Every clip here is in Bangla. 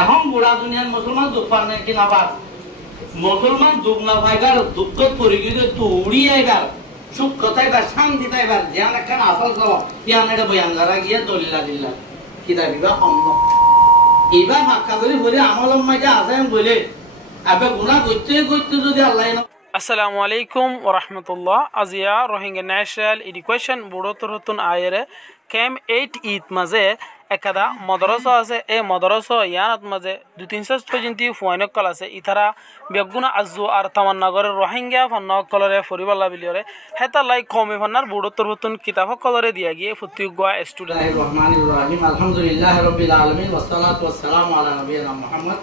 এখন বুড়া দুনিয়ার মুসলমান দুঃখ পার নাই কিনা পার মুসলমান দুঃখ না পাইবার দুঃখ পরি গিয়ে তো উড়িয়াইবার সুখ কথাইবার শান্তি পাইবার জ্ঞান একখান আসল যাব ইয়ান এটা বয়ান করা গিয়ে দলিলা দিল্লা কিতা বিবা অন্য এবার হাক্কা করে বলে আমলম মাঝে আসেন বলে আবে গুনাহ করতে করতে যদি আল্লাহ Assalamu alaikum wa rahmatullah. Azia Rohingya National Education Board Turutun Ayere came 8 Eid Maze ekada madrasa ase e madrasa yanat maze 2-300 pojinti fuaino kalase itara beguna azu ar tamannagore Rohingya fanna kolore foriballa biliore heta like komi fannar board turutun kitab kolore dia giye futugwa student Rahmanir Rahim alhamdulillah rabbil alamin wassalatu wassalamu ala nabiyyina Muhammad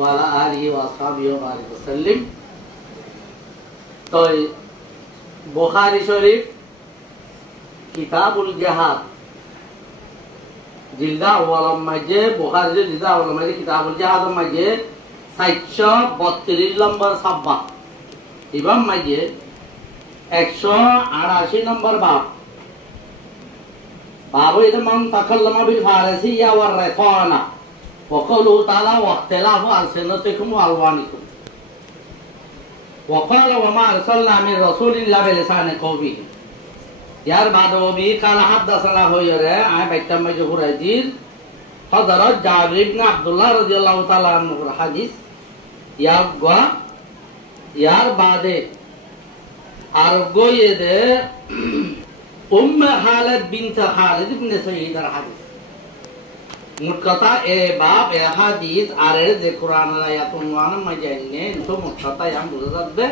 wa ala alihi wa ashabihi wa barik wasallim. तो बुखारी शरीफ किताबुल जिहाद जिल्दा अव्वल मजे बुखारी जिल्दा अव्वल मजे किताबुल जिहाद मजे 732 नंबर सब्बा इबम मजे 188 नंबर बाब बाबो इधर मन तकल्लमा बिल फारसिया व रफाना वक़लु ताला वख्तिलाफु अलसिनतिकुम व अलवानिकुम وقال وما أرسلنا من رسول إلا بلسان قومه यार बाद वो भी काला حدثنا हो يره आए बैठा में जो हदीस हज़रत जाबिर इब्न अब्दुल्लाह रज़ियल्लाहु ताला अन्हु हदीस यार बादे आरगो ये दे खालिद बिन्त खालिद इब्न सईद हदीस मुकता ए बाब ए हदीस आरे जे कुरान आयात उनवान मजन्ने तो मुकता याम बुझाते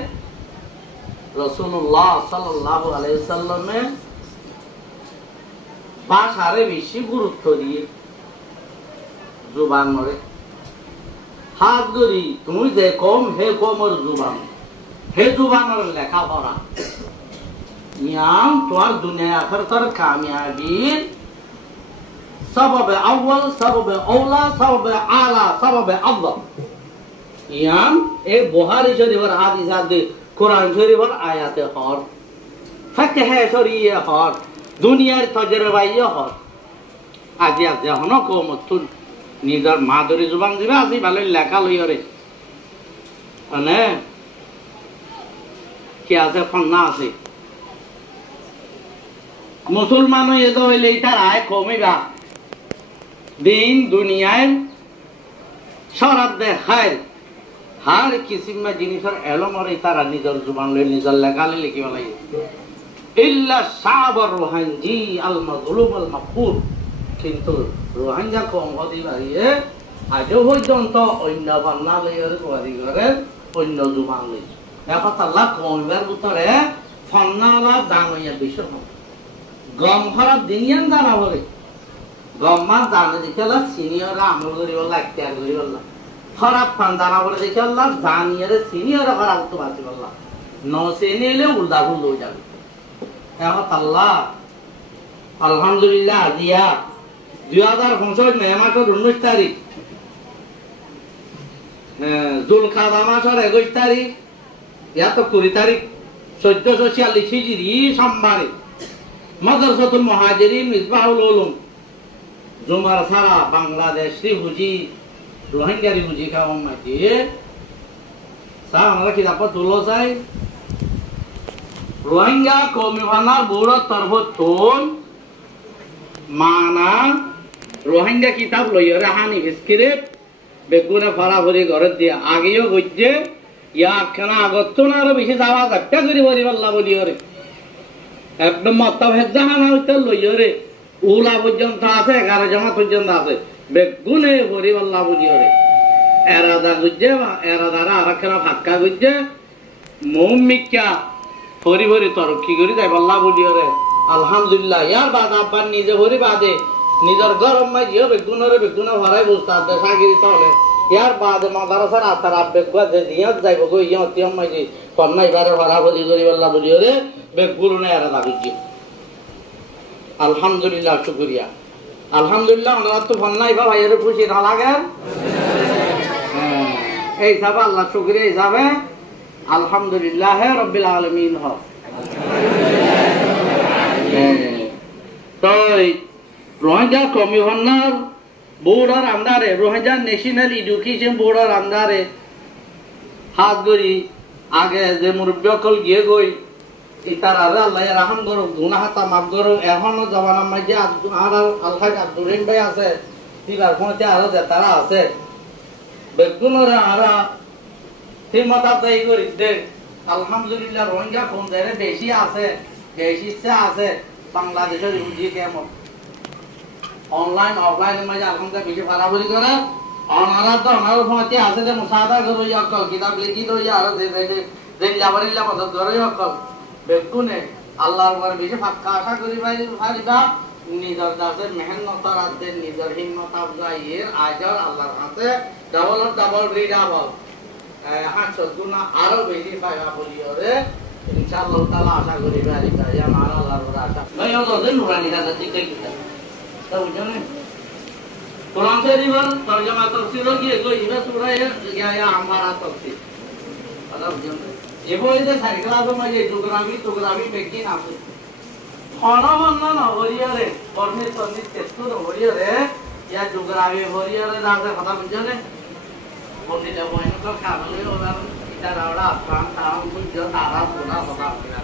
রাসূলুল্লাহ সাল্লাল্লাহু আলাইহি ওয়াসাল্লামে ভাষারে বেশি গুরুত্ব দিয়ে জবান মরে হাত ধরি তুমি যে কম হে কমর জবান হে জবানের লেখা পড়া ইয়াম তোর দুনিয়া আখিরাতের কামিয়াবির सबब अव्वल सबब औला सबब आला सबब अव्वल याम एक बुखारी शरीफ और हदीस दे कुरान शरीफ और आयत और फकह शरीय और दुनियार तजरबाय और आज आज जहन को मतुन निदर माधुरी जुबान दिबा आसी ভালো লেখা লই রে মানে কি আছে ফন্না আছে মুসলমান এদো হইলে তার আয় কমিবা दिन दुनिया शराब खाय हर किस्म में जिनिसर एलम और इतारा निजर जुबान ले निजर लगाले लिखि वाला इल्ला साबर रोहंजी अल मजलूम अल मकफूर किंतु रोहंजा को अंगदी बारिए आजो পর্যন্ত অন্য বান্না লইরে কোয়ারি করে অন্য जुबान লই এখন আল্লাহ কোনবার ভিতরে ফন্নালা দানইয়া বিষয় গম খরাব দিনিয়ান জানা বলে গম্মা জানে দেখলা সিনিয়র আমল করি বলা ইখতিয়ার করি বলা খারাপ ফান্দানা বলে দেখলা জানিয়ারে সিনিয়র খারাপ তো বাসি বলা নো সিনিয়লে উল্টা ভুল হয়ে যাবে এখন আল্লাহ আলহামদুলিল্লাহ দিয়া 2065 মে মাসের 19 তারিখ জুলকাদা মাসের 21 তারিখ ইয়া তো 20 তারিখ 1446 হিজরি সোমবারে মাদ্রাসাতুল মুহাজিরিন মিসবাহুল উলুম जुमार सारा बांग्लादेश रिफुजी रोहिंग्या रिफुजी का माती सा हमरा की दापत तुलो साय रोहिंग्या कौमिवानार बोर्ड तरफ तोन माना रोहिंग्या किताब लइरे हानि स्क्रिप्ट बेगुना फराफरी घरत দিয়া আগেও গজ্জে ইয়া খানা আগতনা আর বেশি যাওয়া যাত্রা করি বরিবাল্লা বলিওরে একদম মাথা ভেজানা হইতে লইরে উলা পর্যন্ত আছে 11 জমা পর্যন্ত আছে বেগুনে পরিবাল্লা বুঝিওরে এরাদা গুজে এরাদারা আরাকরা ফাক্কা গুজে মুমিকা পরিবরি তরকি করি যাই বল্লা বুঝিওরে আলহামদুলিল্লাহ ইয়ার বাদ আব্বার নিজে ভরি বাদে নিজের গরম মাই জিও বেগুনরে বেগুনা ভরাই বুঝতা দেশাগিরি তলে ইয়ার বাদ মাদ্রাসার আতার আব্বে গজে দিও যাইব গো ইয়া তিয়ম মাই কন্নাই বারে ভরা ভরি করি বল্লা বুঝিওরে বেগুনে এরাদা গুজে আলহামদুলিল্লাহ শুকরিয়া আলহামদুলিল্লাহ ওনারা তো ফন্নাই বা ভাইয়ের খুশি না লাগে এই হিসাবে আল্লাহ শুকরিয়া হিসাবে আলহামদুলিল্লাহ রাব্বিল আলামিন হ তো রোহিঙ্গা কমিশনার বোর্ডের আন্ডারে রোহিঙ্গা ন্যাশনাল এডুকেশন বোর্ডের আন্ডারে হাত গড়ি আগে যে মুরব্বী অকল গিয়ে গই ইতার আরে আল্লাহ রাহম করো গুনাহ তা মাফ করো এখনো জমানার মাঝে আর আলহাজ আব্দুর রহিম ভাই আছে তিবার কোনতে আরো যে তারা আছে বেগুনরে আরা হিম্মতা তাই করি দে আলহামদুলিল্লাহ রোহিঙ্গা কোন জায়গায় বেশি আছে বেশি ইচ্ছা আছে বাংলাদেশের ইহুদি কেমন অনলাইন অফলাইনের মাঝে আলহামদুলিল্লাহ বেশি ফারাফারি করে অনারা তো অনার সময়তে আছে যে মুসাদা করো অকল কিতাব লিখি তো আরো যে যাবারিল্লা মদত করে অকল বেগুনে আল্লাহর উপর বেশি ফাঁকা আশা করি পারিবা নিজের দাসের মেহনতার আদের নিজের হিম্মতা বুঝাইয়ের আজর আল্লাহর হাতে ডাবল রিডাবল হাসগুনা আরো বেশি পাইবা বলিওরে ইনশাআল্লাহ তাআলা আশা করি পারিবা ইয়া মান আল্লাহর উপর আশা নয় ওদের নুরানি দাদা ঠিক ঠিক তা বুঝনে কোরআন শরীফের তরজমা তাফসীর কি কই ইবা সূরা ইয়া আমারা তাফসীর আল্লাহ বুঝনে এবারে যে সাইকেলাতো মাঝে জিওগ্রাফি বেকিন আছে খনমন্ন হরিয়ারে পরমিত তেস্তুর হরিয়ারে ইয়া জিওগ্রাফি হরিয়ারে দাসে কথা বুঝনে বন্দিলে বইন তো কাবলে ওরা এটা রাওড়া প্রাণ তাম বুঝ তারা সোনা কথা বুঝা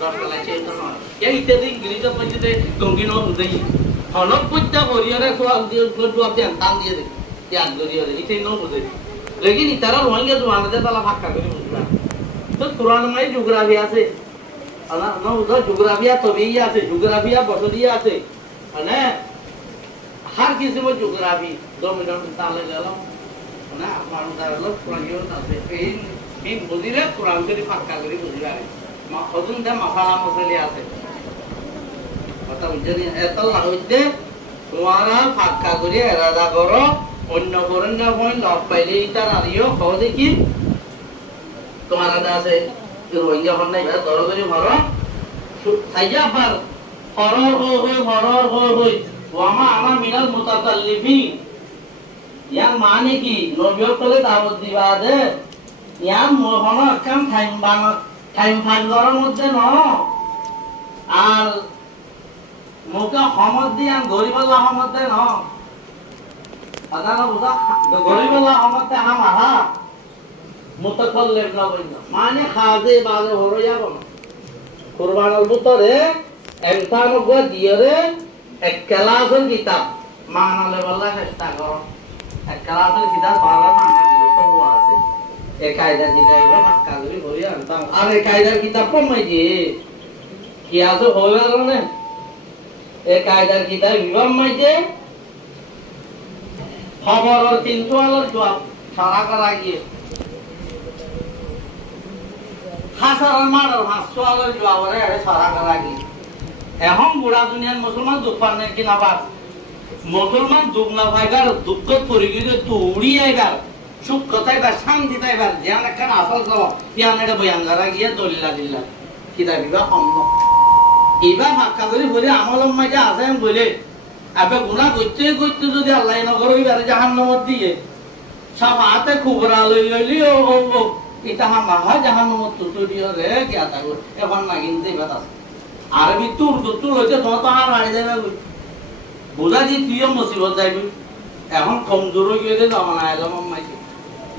দশলা চেতো না এই ইত্যাদি ইংলিশে পড়তে গঙ্গিনো বুঝাই হলক বুঝা হরিয়ারে কোয়াল দিয়ে কোয়া দিয়ে টান দিয়ে দে ইয়াদ হরিয়ারে ইতে নো বুঝাই লেকিন ইতারা রোহিঙ্গা জমানাতে তালা ফাক্কা করে বুঝবা তো কোরআন মাই জিওগ্রাফি আছে আল্লাহ নো জিওগ্রাফিয়া তবিয়া আছে জিওগ্রাফিয়া বসরিয়া আছে মানে हर किसी में जियोग्राफी 2 मिनट ताले गलम ना मानु दारलो कुरान यो আছে এই বুঝিলে কুরআন করি ফাক্কা করি বুঝিবারে মা খদুন দা মাফালা মসলি আছে কথা বুঝনি এত হইতে তোমারা ফাক্কা করি এরাদা করো অন্য করন না হয় লব পাইলে ইতার আরিও খাও দেখি তোমার আদা আছে রোহিঙ্গা হন নাই ধরো করি ভরো সাইয়া পার হরর হই ওয়ামা আমা মিনাল মুতাকাল্লিফিন ইয়ার মানে কি নবীও কলে দাওয়াত দিবা দে ইয়ার মোহনা কাম টাইম ফাইলর মধ্যে ন আর মুকা হমদ দিয়ান গরিবাল্লাহ মধ্যে ন আদানা বুঝা গরিবাল্লাহ মধ্যে হামাহা মুতাকাল্লিফ না বইনা মানে খাজে বাজে হরো যাব কুরবানের ভিতরে এমতানো গো দিয়রে এক ক্লাসের কিতাব মানালে বলা চেষ্টা করো এক ক্লাসের কিতাব পারা মানা দিল তো আছে এই কায়দার কিতাব হাক্কা করে ভরি আনতাম আর এই কায়দার কিতাব কমাই দিয়ে কি আছে হইল না এই কায়দার কিতাব ইমাম মাইতে খবরের 300 আলোর জবাব সারা করা গিয়ে হাসার মারার 500 আলোর জবাবরে সারা করা গিয়ে এখন বুড়া দুনিয়ার মুসলমান দুঃখ পান কি না পার মুসলমান দুঃখ না পাইবার দুঃখ পরিগিয়ে তুড়ি আইবার সুখ কথাইবার শান্তি পাইবার ধ্যান একখান আসল করো ইয়ান এটা বয়াঙ্গারা গিয়ে দলিলা দিল্লা কিতা বিবা অন্য এবার ফাঁকা করে বলে আমলম মাঝে আসেন বলে আবে গুণা করতে করতে যদি আল্লাহ নগর এবারে জাহান্নামত দিয়ে সব হাতে খুবরা লইলি ও এটা মাহা জাহান্নামত তুতুরিও রে গিয়া থাকো এখন না কিনতে এবার আছে আরবি তুর তুল হইতে তো আর হারিয়ে যাবে বুঝা দি তুইও মুসিবত যাইবি এখন কমজোর হয়ে গেলে জমানা এলাম মাইকে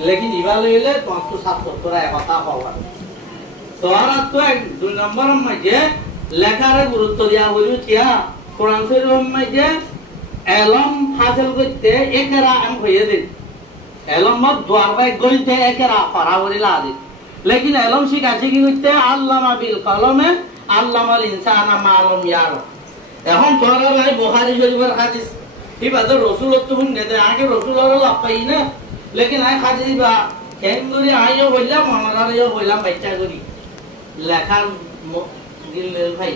লেকিন ইবা লইলে তোমার তো ৭৭ একতা হওয়ার তোর তো 2 নম্বর মাইকে লেখারে গুরুত্ব দিয়া হইল কিয়া কোরআন শরীফ মাইকে এলম হাসিল করতে একেরা আম হইয়ে দে এলম মত দুয়ার বাই গলতে একেরা পারা বলিলা দে লেকিন এলম শিখাছে কি করতে আল্লামা বিল কলমে আল্লামাল ইনসানা মালুম ইয়ার এখন তোরা ভাই বুখারী শরীফের হাদিস ইবাদত রাসূলত তো হুন দে আগে রাসূলুল্লাহ লাভ পাই না লেকিন আই হাদিস বা কেন করি আইও বললাম মনারাও বললাম বাচ্চা করি লেখার দিল ভাই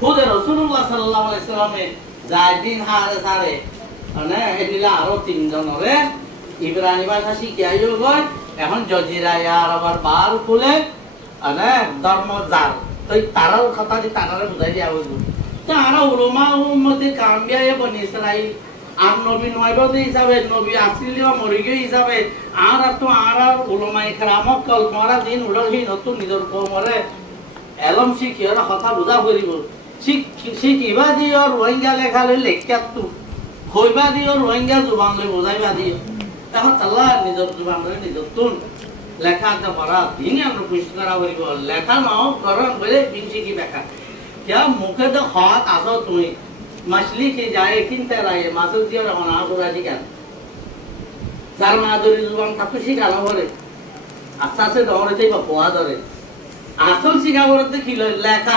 খুদ রাসূলুল্লাহ সাল্লাল্লাহু আলাইহি সাল্লামে জাদিন হারে সারে মানে এদিলা আরো 3 জনরে ইব্রানি ভাষা শিখাইও গয় এখন জজিরা আরবার বার খুলে মানে ধর্ম জাল তো তারাও কথা দি তারারে বুঝাই দিয়া হইল তারা উলামা উম্মতে কামিয়ায়ে বনি ইসরাইল আর নবী নয়বদে হিসাবে নবী আসলিও মরিগে হিসাবে আর তো আর উলামা ইকরাম কল মরা দিন উড়হি নতুন নিজর কমরে এলম শিখিয়ার কথা বুঝা করিব শিখিবা দি আর রোহিঙ্গা লেখালে লেখাতু কইবা দিও রোহিঙ্গা জুবান লই বোঝাইবা দিও তাহা তাল্লা নিজর জুবান লই নিজর তুন লেখা তা পড়া দিন আমরা পুষ্ট করা করিব লেখা নাও করন বলে বিনছি কি দেখা क्या मुखे तो खात आसो तुम्हें मछली की जाए किन तरह है मासूम जी और अनाथ हो रही क्या सर माधुरी जुबान तक शिका ना बोले अच्छा से दौड़े थे बपुआ दौड़े आसल शिका बोलते खिलो लेखा